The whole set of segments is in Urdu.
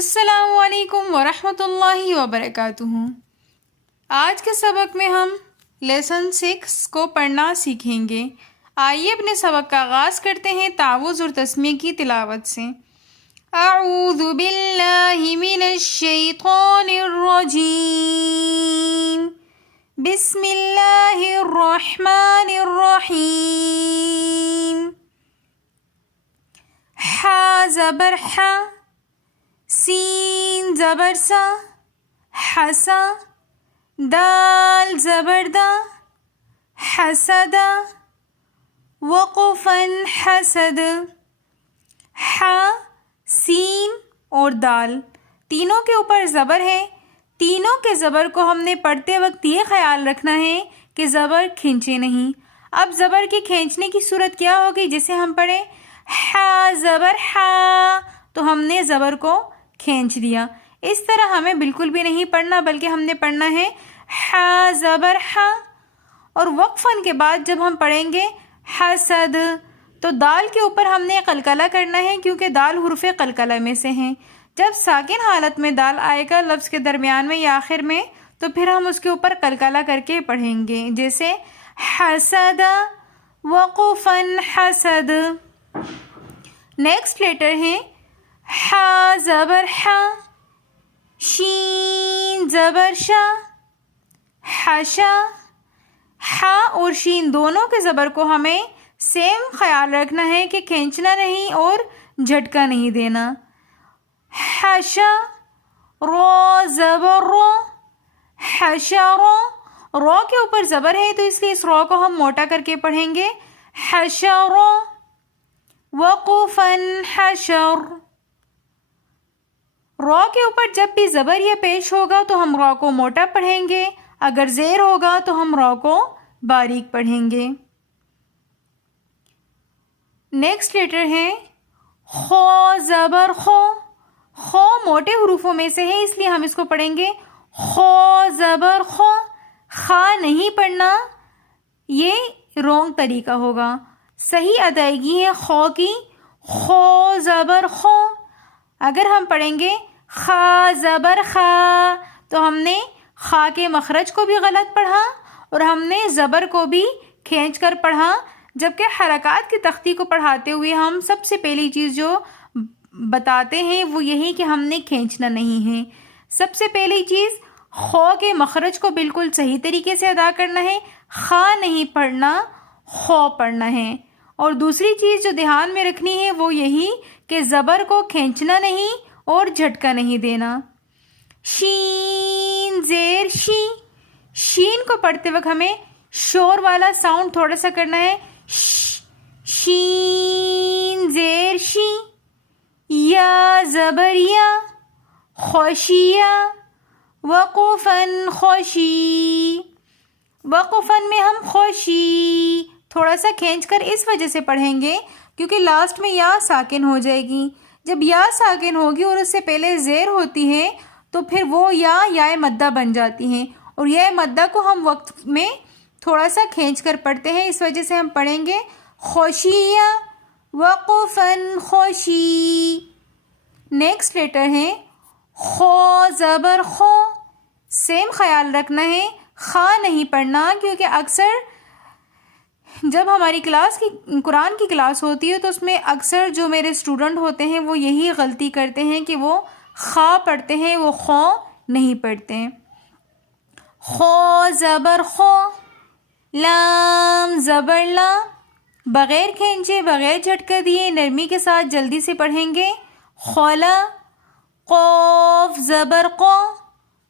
السلام علیکم ورحمۃ اللہ وبرکاتہ۔ آج کے سبق میں ہم لیسن 6 کو پڑھنا سیکھیں گے۔ آئیے اپنے سبق کا آغاز کرتے ہیں تعوذ اور تسمیہ کی تلاوت سے۔ اعوذ باللہ من الشیطان الرجیم، بسم اللہ الرحمن الرحیم۔ حا زبر حا، سین زبر سا، حسا، دال زبر دا، حسدا، وقفاً حسد۔ حا، سین اور دال تینوں کے اوپر زبر ہے۔ تینوں کے زبر کو ہم نے پڑھتے وقت یہ خیال رکھنا ہے کہ زبر کھینچے نہیں۔ اب زبر کے کھینچنے کی صورت کیا ہوگی؟ جیسے ہم پڑھیں حا زبر حا تو ہم نے زبر کو کھینچ دیا۔ اس طرح ہمیں بالکل بھی نہیں پڑھنا، بلکہ ہم نے پڑھنا ہے حا زبر حا۔ اور وقفاً کے بعد جب ہم پڑھیں گے حسد تو دال کے اوپر ہم نے قلقلہ کرنا ہے، کیونکہ دال حروف قلقلہ میں سے ہیں۔ جب ساکن حالت میں دال آئے گا لفظ کے درمیان میں یا آخر میں تو پھر ہم اس کے اوپر قلقلہ کر کے پڑھیں گے، جیسے حسد، وقفاً حسد۔ نیکسٹ لیٹر ہے حا زبر حا، شین زبر شا، حشا۔ حا اور شین دونوں کے زبر کو ہمیں سیم خیال رکھنا ہے کہ کھینچنا نہیں اور جھٹکا نہیں دینا۔ حشا، رو زبر رو، حشرو۔ رو کے اوپر زبر ہے تو اس لیے اس رو کو ہم موٹا کر کے پڑھیں گے حشرو، وقفاً حشر۔ رو کے اوپر جب بھی زبر یا پیش ہوگا تو ہم رو کو موٹا پڑھیں گے، اگر زیر ہوگا تو ہم رو کو باریک پڑھیں گے۔ نیکسٹ لیٹر ہے خو زبر خو۔ خو موٹے حروفوں میں سے ہے، اس لیے ہم اس کو پڑھیں گے خو زبر خو۔ خا نہیں پڑھنا، یہ رونگ طریقہ ہوگا۔ صحیح ادائیگی ہے خو کی، خو زبر خو۔ اگر ہم پڑھیں گے خا زبر خا تو ہم نے خا کے مخرج کو بھی غلط پڑھا اور ہم نے زبر کو بھی کھینچ کر پڑھا، جبکہ حرکات کی تختی کو پڑھاتے ہوئے ہم سب سے پہلی چیز جو بتاتے ہیں وہ یہی کہ ہم نے کھینچنا نہیں ہے۔ سب سے پہلی چیز خو کے مخرج کو بالکل صحیح طریقے سے ادا کرنا ہے، خا نہیں پڑھنا، خو پڑھنا ہے۔ اور دوسری چیز جو دھیان میں رکھنی ہے وہ یہی کہ زبر کو کھینچنا نہیں اور جھٹکا نہیں دینا۔ شین زیر شی، شین کو پڑھتے وقت ہمیں شور والا ساؤنڈ تھوڑا سا کرنا ہے، شین زیر شی۔ یا زبر یا، خوشیا، وقفاً خوشی۔ وقفاً میں ہم خوشی تھوڑا سا کھینچ کر اس وجہ سے پڑھیں گے کیونکہ لاسٹ میں یا ساکن ہو جائے گی۔ جب یا ساکن ہوگی اور اس سے پہلے زیر ہوتی ہے تو پھر وہ یا مدہ بن جاتی ہیں، اور یا مدہ کو ہم وقت میں تھوڑا سا کھینچ کر پڑھتے ہیں، اس وجہ سے ہم پڑھیں گے خوشیہ، وقفاً خوشی۔ نیکسٹ لیٹر ہے خو زبر خو۔ سیم خیال رکھنا ہے، خا نہیں پڑھنا، کیونکہ اکثر جب ہماری قرآن کی کلاس ہوتی ہے تو اس میں اکثر جو میرے اسٹوڈنٹ ہوتے ہیں وہ یہی غلطی کرتے ہیں کہ وہ خا پڑھتے ہیں، وہ خو نہیں پڑھتے ہیں۔ خو زبر خو، لام زبر لا، بغیر کھینچے بغیر جھٹکا دیے نرمی کے ساتھ جلدی سے پڑھیں گے خولا۔ قوف زبر قو،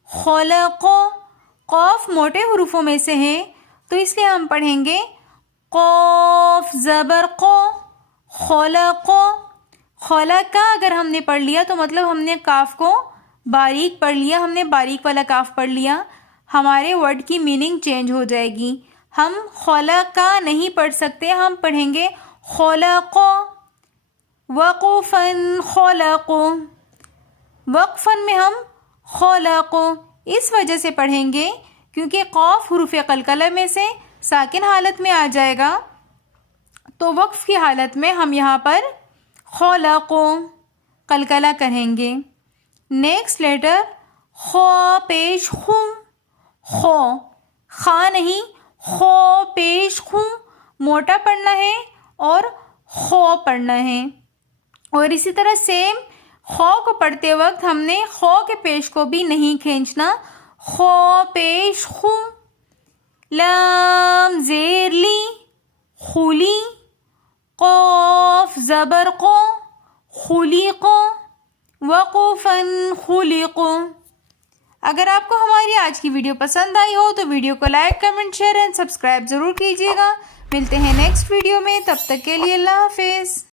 خلقو۔ قوف موٹے حروفوں میں سے ہے تو اس لیے ہم پڑھیں گے قوف زبر قو، خلقو۔ خلقا اگر ہم نے پڑھ لیا تو مطلب ہم نے کاف کو باریک پڑھ لیا، ہم نے باریک والا کاف پڑھ لیا، ہمارے ورڈ کی میننگ چینج ہو جائے گی۔ ہم خلقا نہیں پڑھ سکتے، ہم پڑھیں گے خلقو، وقفاً خلقو۔ وقفاً میں ہم خلقو اس وجہ سے پڑھیں گے کیونکہ قاف حروف قلقلہ میں سے ساکن حالت میں آ جائے گا، تو وقف کی حالت میں ہم یہاں پر خلقو قلقلہ کریں گے۔ نیکسٹ لیٹر خو پیش خو، خو، خا نہیں، خو پیش خو، موٹا پڑھنا ہے اور خو پڑھنا ہے. اور اسی طرح سیم خو کو پڑھتے وقت ہم نے خو کے پیش کو بھی نہیں کھینچنا. خو پیش خو. لام زیر لی، خلی. قاف زبر قو، خلیقو. وقفاً خلقو. اگر آپ کو ہماری آج کی ویڈیو پسند آئی ہو تو ویڈیو کو like, comment, share and subscribe ضرور کیجیے گا. ملتے ہیں نیکسٹ ویڈیو میں، تب تک کے لیے اللہ حافظ.